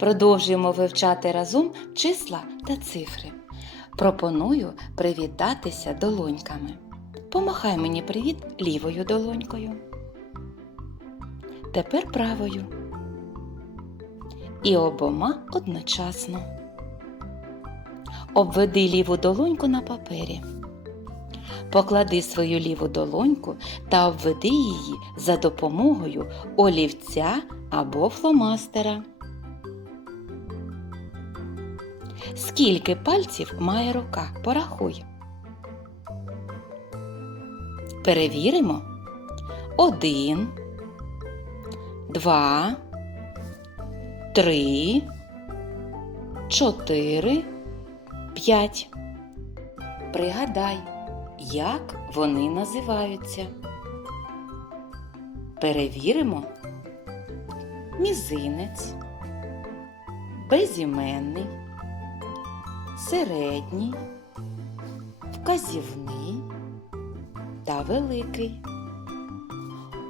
Продовжуємо вивчати разом числа та цифри. Пропоную привітатися долоньками. Помахай мені привіт лівою долонькою. Тепер правою. І обома одночасно. Обведи ліву долоньку на папері. Поклади свою ліву долоньку та обведи її за допомогою олівця або фломастера. Скільки пальців має рука? Порахуй. Перевіримо. Один, два, три, чотири, п'ять. Пригадай, як вони називаються. Перевіримо. Мізинець, безіменний, середній, вказівний та великий.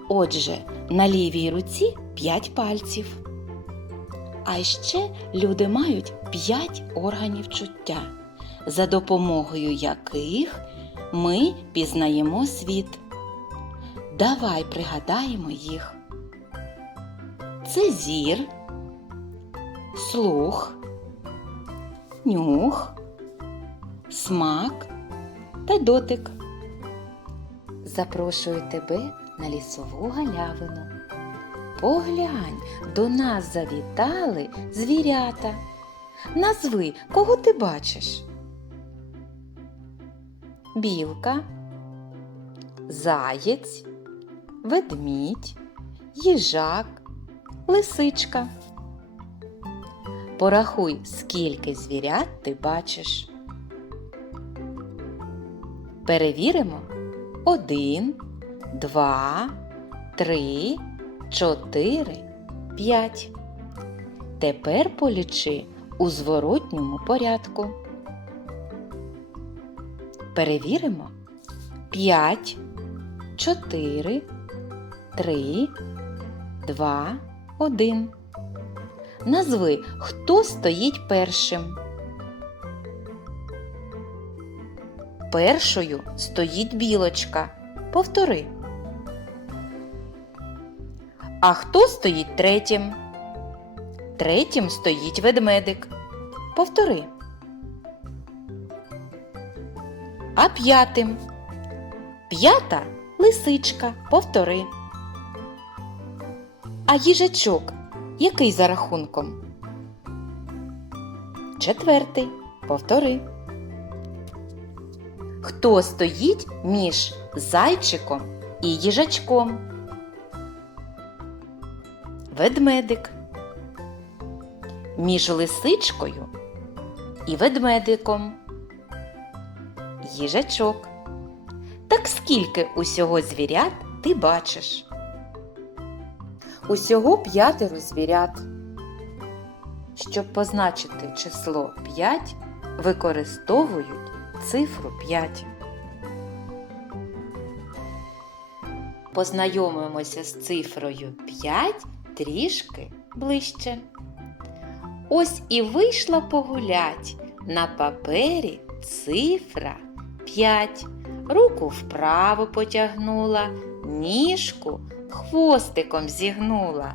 Отже, на лівій руці 5 пальців. А ще люди мають 5 органів чуття, за допомогою яких ми пізнаємо світ. Давай пригадаємо їх. Це зір, слух, нюх, смак та дотик. Запрошую тебе на лісову галявину. Поглянь, до нас завітали звірята. Назви, кого ти бачиш? Білка, заєць, ведмідь, їжак, лисичка. Порахуй, скільки звірят ти бачиш. Перевіримо. Один, два, три, чотири, п'ять. Тепер полічи у зворотньому порядку. Перевіримо. П'ять, чотири, три, два, один. Назви, хто стоїть першим. Першою стоїть білочка. Повтори. А хто стоїть третім? Третім стоїть ведмедик. Повтори. А п'ятим. П'ята лисичка. Повтори. А їжачок який за рахунком? Четвертий. Повтори. Хто стоїть між зайчиком і їжачком? Ведмедик. Між лисичкою і ведмедиком. Їжачок. Так скільки усього звірят ти бачиш? Усього п'ятеро звірят. Щоб позначити число 5, використовують цифру 5. Познайомимося з цифрою 5 трішки ближче. Ось і вийшла погулять на папері цифра 5. Руку вправо потягнула, ніжку хвостиком зігнула.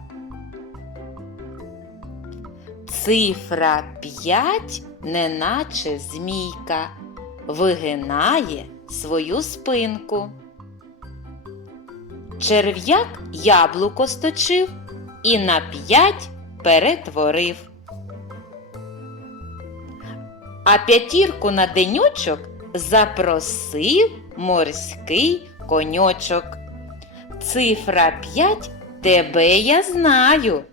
Цифра 5, неначе змійка, вигинає свою спинку. Черв'як яблуко сточив і на п'ять перетворив. А п'ятірку на денючок запросив морський коньочок. Цифра 5 тебе я знаю,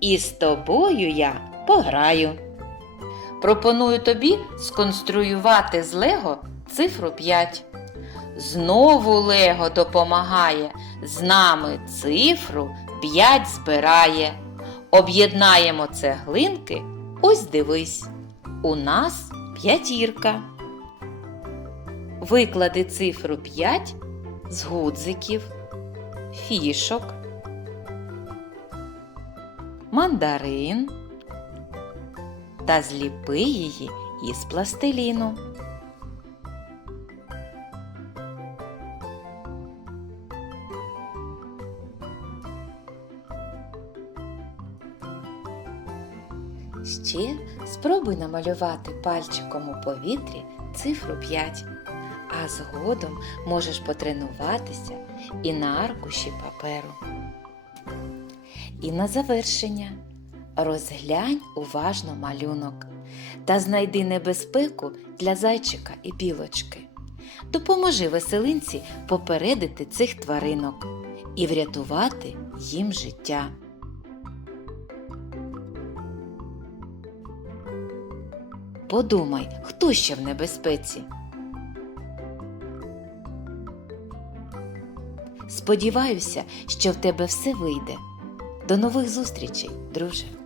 і з тобою я пограю. Пропоную тобі сконструювати з Лего цифру 5. Знову Лего допомагає, з нами цифру 5 збирає. Об'єднаємо цеглинки, ось дивись. У нас п'ятірка. Виклади цифру 5 з гудзиків, фішок, мандарин, та зліпи її із пластиліну. Ще спробуй намалювати пальчиком у повітрі цифру 5, а згодом можеш потренуватися і на аркуші паперу. І на завершення розглянь уважно малюнок та знайди небезпеку для зайчика і білочки. Допоможи веселинці попередити цих тваринок і врятувати їм життя. Подумай, хто ще в небезпеці. Сподіваюся, що в тебе все вийде. До нових зустрічей, друже!